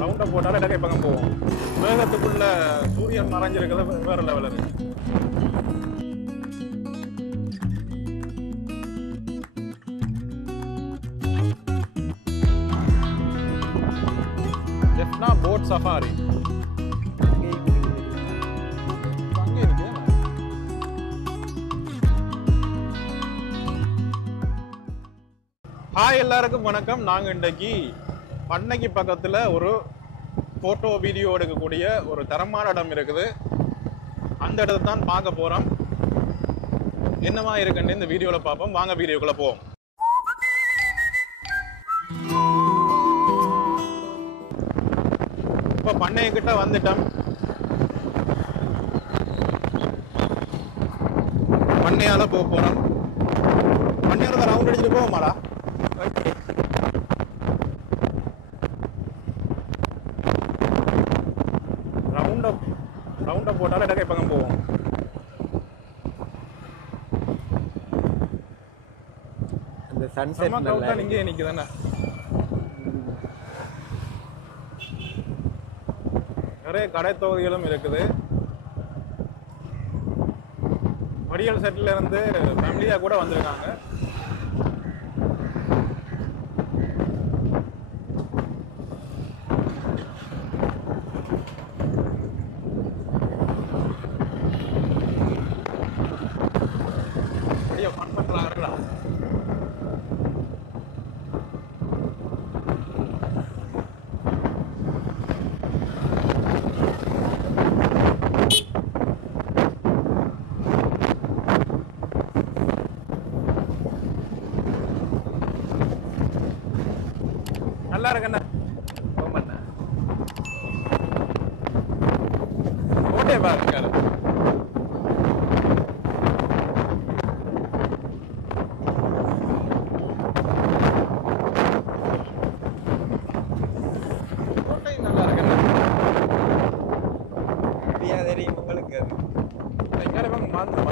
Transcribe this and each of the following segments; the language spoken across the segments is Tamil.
ரவுண்டை போட்டாலும் இடக்கை பக்கம் போவோம். வேகத்துக்குள்ள சூரியன் மறைஞ்சிருக்கிறது வேற லெவல் இருக்கு. ஜெஃப்னா போட் சஃபாரி அங்கே இருக்கு. ஹாய், எல்லாருக்கும் வணக்கம். நாங்கள் இன்றைக்கு பண்ணைக்கு பக்கத்தில் ஒரு ஃபோட்டோ வீடியோ எடுக்கக்கூடிய ஒரு தரமான இடம் இருக்குது. அந்த இடத்த தான் பார்க்க போகிறோம். என்னவா இருக்குன்னு இந்த வீடியோவில் பார்ப்போம். வாங்க வீடியோக்குள்ளே போவோம். இப்போ பண்ணைக்கிட்ட வந்துட்டோம். பண்ணையால் போக போகிறோம். பண்ணையோட ரவுண்ட் அடிச்சுட்டு போவோமாடா? ரவுண்டை போட்டாலும் இடக்கை பக்கம் போவோம். அந்த சன்செட் நல்லா இங்கே நிக்குதானே. நிறைய கடை தொகுதிகளும் இருக்குது. வடியல் செட்டில் இருந்து ஃபேமிலியா கூட வந்திருக்காங்க. நல்லா இருக்குண்ணா. கோட்டையை பாருங்க. கோட்டை நல்லா இருக்குண்ணா. தெரியும் உங்களுக்கு. அது எங்கே மாந்து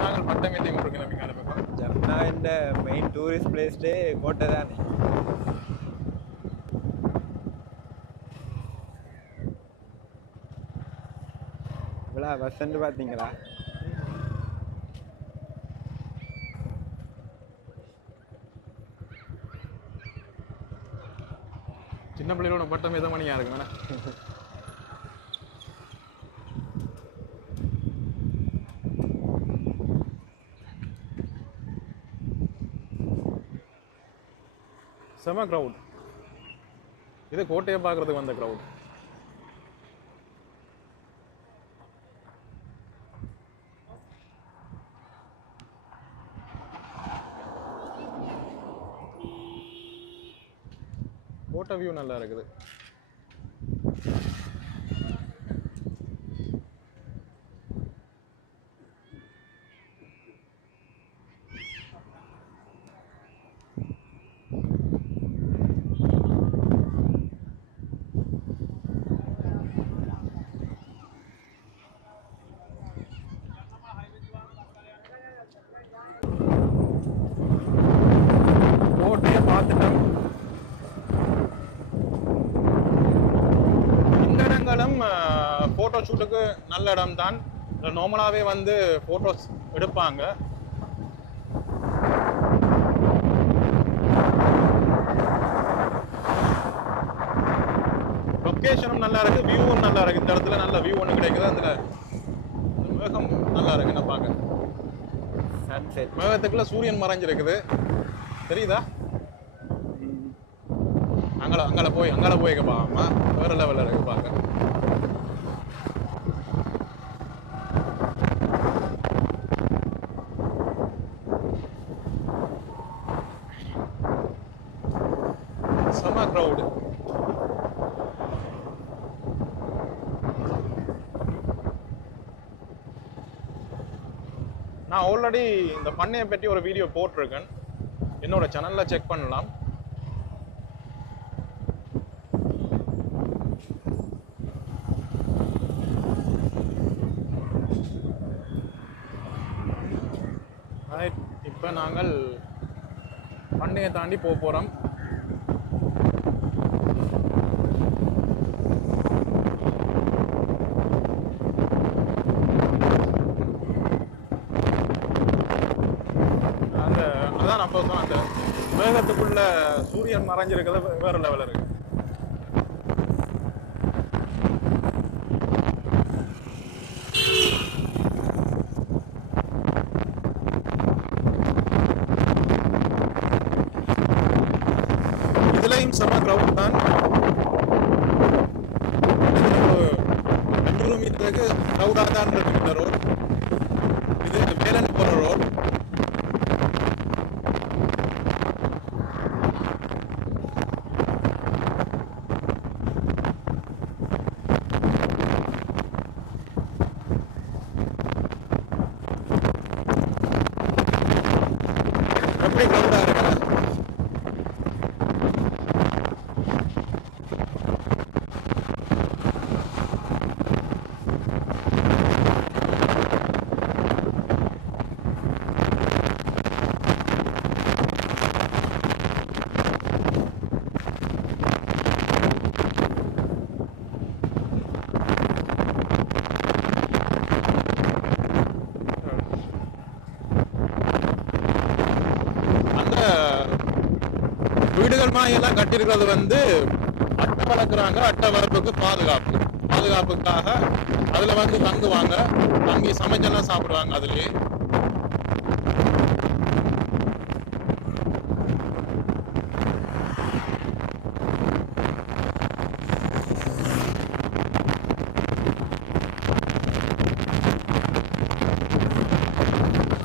நாங்கள் பட்டம் ஏற்றி கொண்டிருக்கோம். ஜப்னா இந்த மெயின் டூரிஸ்ட் பிளேஸ்டே கோட்டை தானே. இவ்வளோ பஸ்ஸுன்னு பார்த்தீங்களா? சின்ன பிள்ளைகளோட பட்டம் எதை மணியா இருக்குண்ணா. செம க்ரௌட். இது கோட்டையை பார்க்கறதுக்கு வந்த க்ரௌட். கோட்டை வியூ நல்லா இருக்குது. கோட்டையை பார்த்துட்டோம். இந்த இடங்களும் ஃபோட்டோ ஷூட்டுக்கு நல்ல இடம் தான். நார்மலாகவே வந்து ஃபோட்டோஸ் எடுப்பாங்க. லொக்கேஷனும் நல்லா இருக்கு, வியூவும் நல்லா இருக்கு. இந்த இடத்துல நல்ல வியூ ஒன்று கிடைக்குது. அதில் மேகம் நல்லா இருக்கு. நான் பார்க்க சன்செட் மேகத்துக்குள்ள சூரியன் மறைஞ்சிருக்குது. தெரியுதா? அங்கே போய் பாமா வேற லெவலில் இருக்கு பார்க்க. செம க்ரௌடு. நான் ஆல்ரெடி இந்த பண்ணையை பற்றி ஒரு வீடியோ போட்டிருக்கேன். என்னோட சேனல்ல செக் பண்ணலாம். இப்போ நாங்கள் பண்ணையை தாண்டி போக போகிறோம். அதான் நம்ம சொன்ன அந்த மேகத்துக்குள்ள சூரியன் மறைஞ்சிருக்கிறது வேற லெவல் இருக்கு. இதுலயும் செம கிரவுண்ட் தான். 2 மீட்டருக்கு கிரவுடாக தான் இருக்கு இந்த ரோட். இது வேலன் போகிற ரோட். எப்படி கிரவுடா இருக்கு. வீடுகள் மாயெல்லாம் கட்டியிருக்கிறது வந்து அட்டை வளர்க்குறாங்க. அட்டை வளர்ப்புக்கு பாதுகாப்புக்காக அதில் வந்து தங்குவாங்க. தங்கி சமைச்செல்லாம் சாப்பிடுவாங்க. அதுலேயே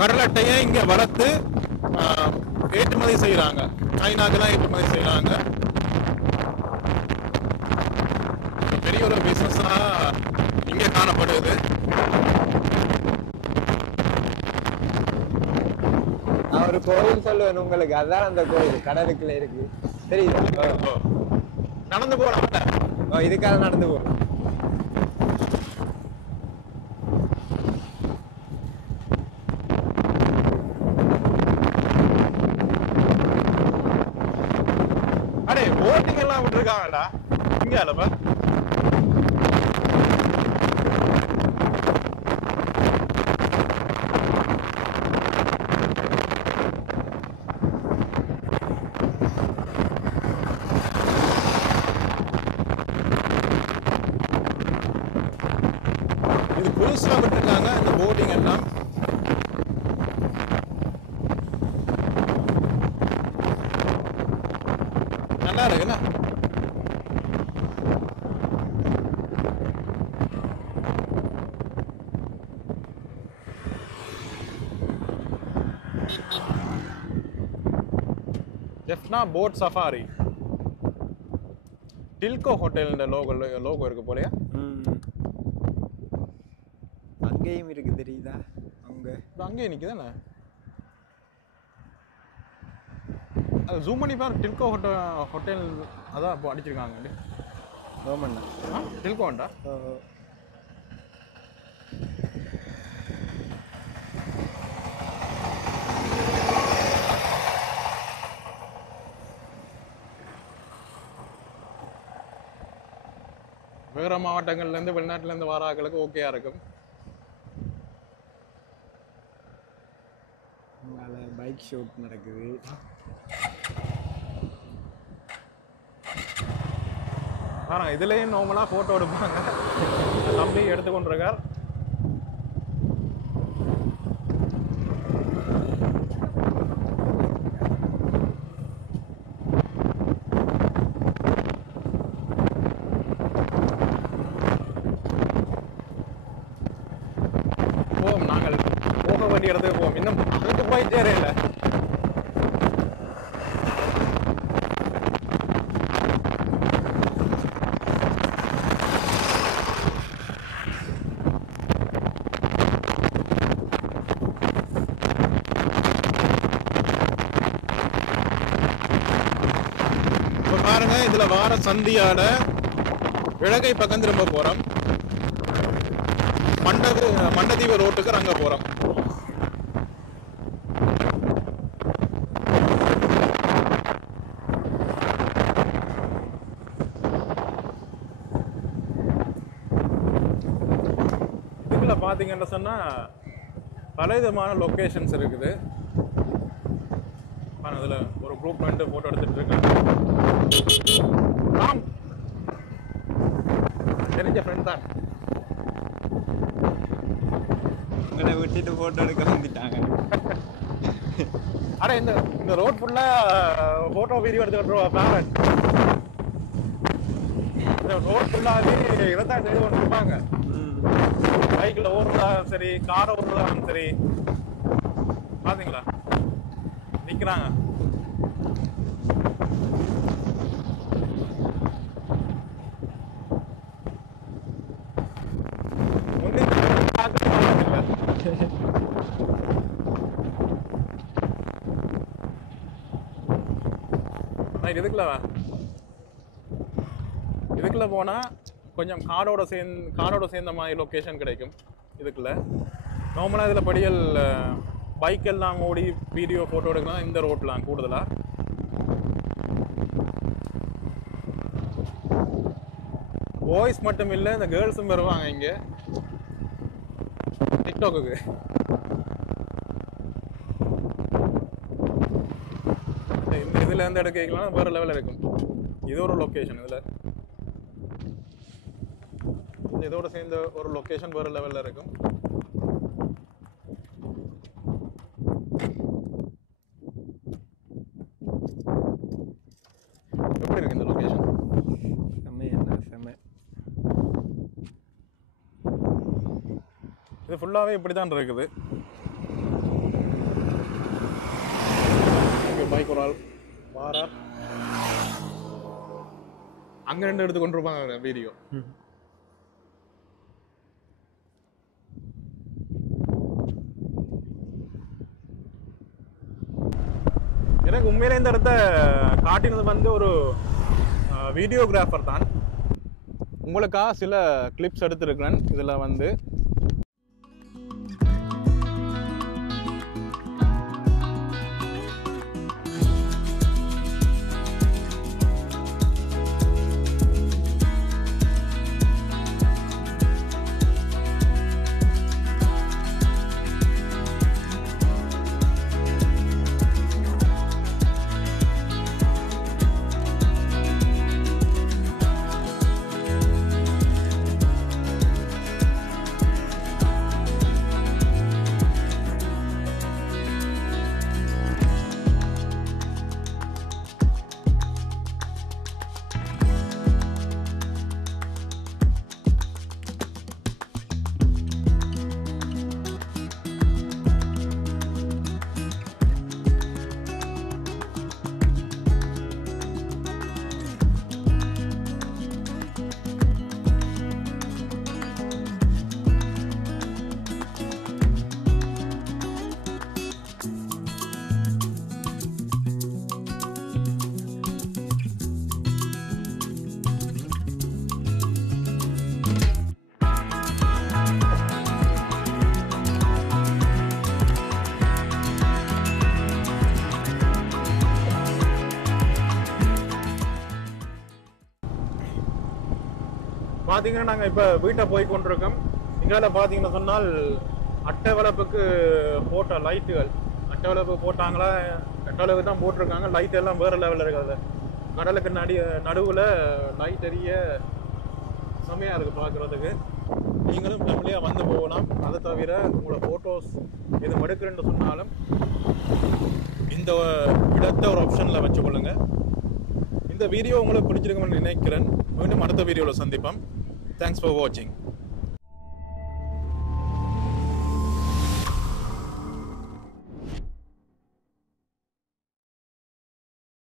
கடல் அட்டையை இங்கே வளர்த்து ஏற்றுமதி செய்கிறாங்க. சைனாக்கெல்லாம் ஏற்றுமதி செய்கிறாங்க. பெரிய ஒரு பிஸ்னஸா இங்கே காணப்படுது. நான் ஒரு கோயில் சொல்லுவேன் உங்களுக்கு. அதான் அந்த கோயில் கடலுக்குள்ள இருக்கு, தெரியுதா? நடந்து போகலாம். இதுக்காக நடந்து போகலாம். போட்டிங் எல்லாம் விட்டுருக்காங்கடா இங்க. அளப்ப இது புதுசா விட்டுருக்காங்க இந்த போட்டிங் எல்லாம். நல்லா இருக்குண்ணா. Jaffna boat safari. Tilko hotel logo இருக்கு போலயா. அங்கேயும் இருக்கு, தெரியுதா? அங்கேயும் நிக்குதானே. அது ஜூம் பண்ணி பாரு. டில்கோ ஹோட்டல் அதான் இப்போ அடிச்சிருக்காங்க. டில்கோண்டா. வேற மாவட்டங்கள்ல இருந்து வெளிநாட்டுல இருந்து வர ஆட்களுக்கு ஓகேயா இருக்கும். பைக் ஷூட் நடக்குது. பாருங்க, இதுலயும் நார்மலா போட்டோ எடுப்பாங்க. தம்பி எடுத்துக்கொண்டிருக்கார். நாங்கள் போக வேண்டிய இடத்துக்கு போவோம். இன்னும் அதுக்கு போய் சேரையில. இப்ப பாருங்க, இதுல வார சந்தியால விளக்கை பக்கம் திரும்ப போறோம். மண்டதீவு ரோட்டுக்கு அங்க போறோம். இதுக்குள்ள பார்த்தீங்கன்னு சொன்னால் பல விதமான லொக்கேஷன்ஸ் இருக்குது. அதில் ஒரு குரூப் வந்து ஃபோட்டோ எடுத்துகிட்டு இருக்காங்க. ராம் தெரிஞ்ச ஃப்ரெண்ட் தான். உங்களை விட்டுட்டு ஃபோட்டோ எடுக்க வந்துட்டாங்க. அட இந்த ரோட் ஃபுல்லாக ஃபோட்டோ வீடியோ எடுத்துக்கிட்டு பேரண்ட் இந்த ரோட் ஃபுல்லாகவே இதைத்தான் செய்து கொண்டு இருப்பாங்க. பைக்கில் ஓடுறதாலும் சரி, காரை ஓடுறதாலும் சரி. பார்த்தீங்களா நிற்கிறாங்க. இதுக்குள்ள போனா கொஞ்சம் காரோட சேர்ந்த மாதிரி லொக்கேஷன் கிடைக்கும். இதுக்குள்ள நார்மலாக இதில் படியல் பைக் எல்லாம் ஓடி வீடியோ ஃபோட்டோ எடுக்கலாம். இந்த ரோட்லாம் கூடுதலா பாய்ஸ் மட்டும் இல்லை, இந்த கேர்ள்ஸும் வருவாங்க இங்கே டிக்டாக்கு. இந்த இதில் எந்த எடுக்கலாம் வேறு லெவலில் இருக்கும். இது ஒரு லொக்கேஷன். இதோட சேர்ந்த ஒரு லொக்கேஷன் வேறு லெவலில் இருக்கும். எப்படி இருக்கு இந்த லொக்கேஷன்? செம்ம. இது ஃபுல்லாகவே இப்படி தான் இருக்குது. பைக் ஒரு ஆள் வாரார், அங்க ரெண்டு எடுத்து கொண்டு இருப்பாங்க வீடியோ. எனக்கு உண்மையிலே இந்த இடத்த காட்டினது வந்து ஒரு வீடியோகிராஃபர் தான். உங்களுக்காக சில கிளிப்ஸ் எடுத்துருக்கிறேன். இதில் வந்து பார்த்தீங்கன்னா நாங்கள் இப்போ வீட்டை போய் கொண்டிருக்கோம். இங்கால பார்த்தீங்கன்னா சொன்னால் அட்டவளப்புக்கு போட்ட லைட்டுகள், அட்டவளப்பு போட்டாங்களா, அட்டவளப்பு தான் போட்டிருக்காங்க. லைட் எல்லாம் வேறு லெவலில் இருக்காது. கடலுக்கு நடுவில் லைட் எரிய செம்மையாக இருக்குது பார்க்குறதுக்கு. நீங்களும் ஃபேமிலியாக வந்து போகலாம். அதை தவிர உங்களோட ஃபோட்டோஸ் எது எடுக்கிறேன்னு சொன்னாலும் இந்த இடத்த ஒரு ஆப்ஷனில் வச்சுக்கொள்ளுங்க. இந்த வீடியோ உங்களுக்கு பிடிச்சிருக்குன்னு நினைக்கிறேன். மீண்டும் அடுத்த வீடியோவில் சந்திப்போம். Thanks for watching.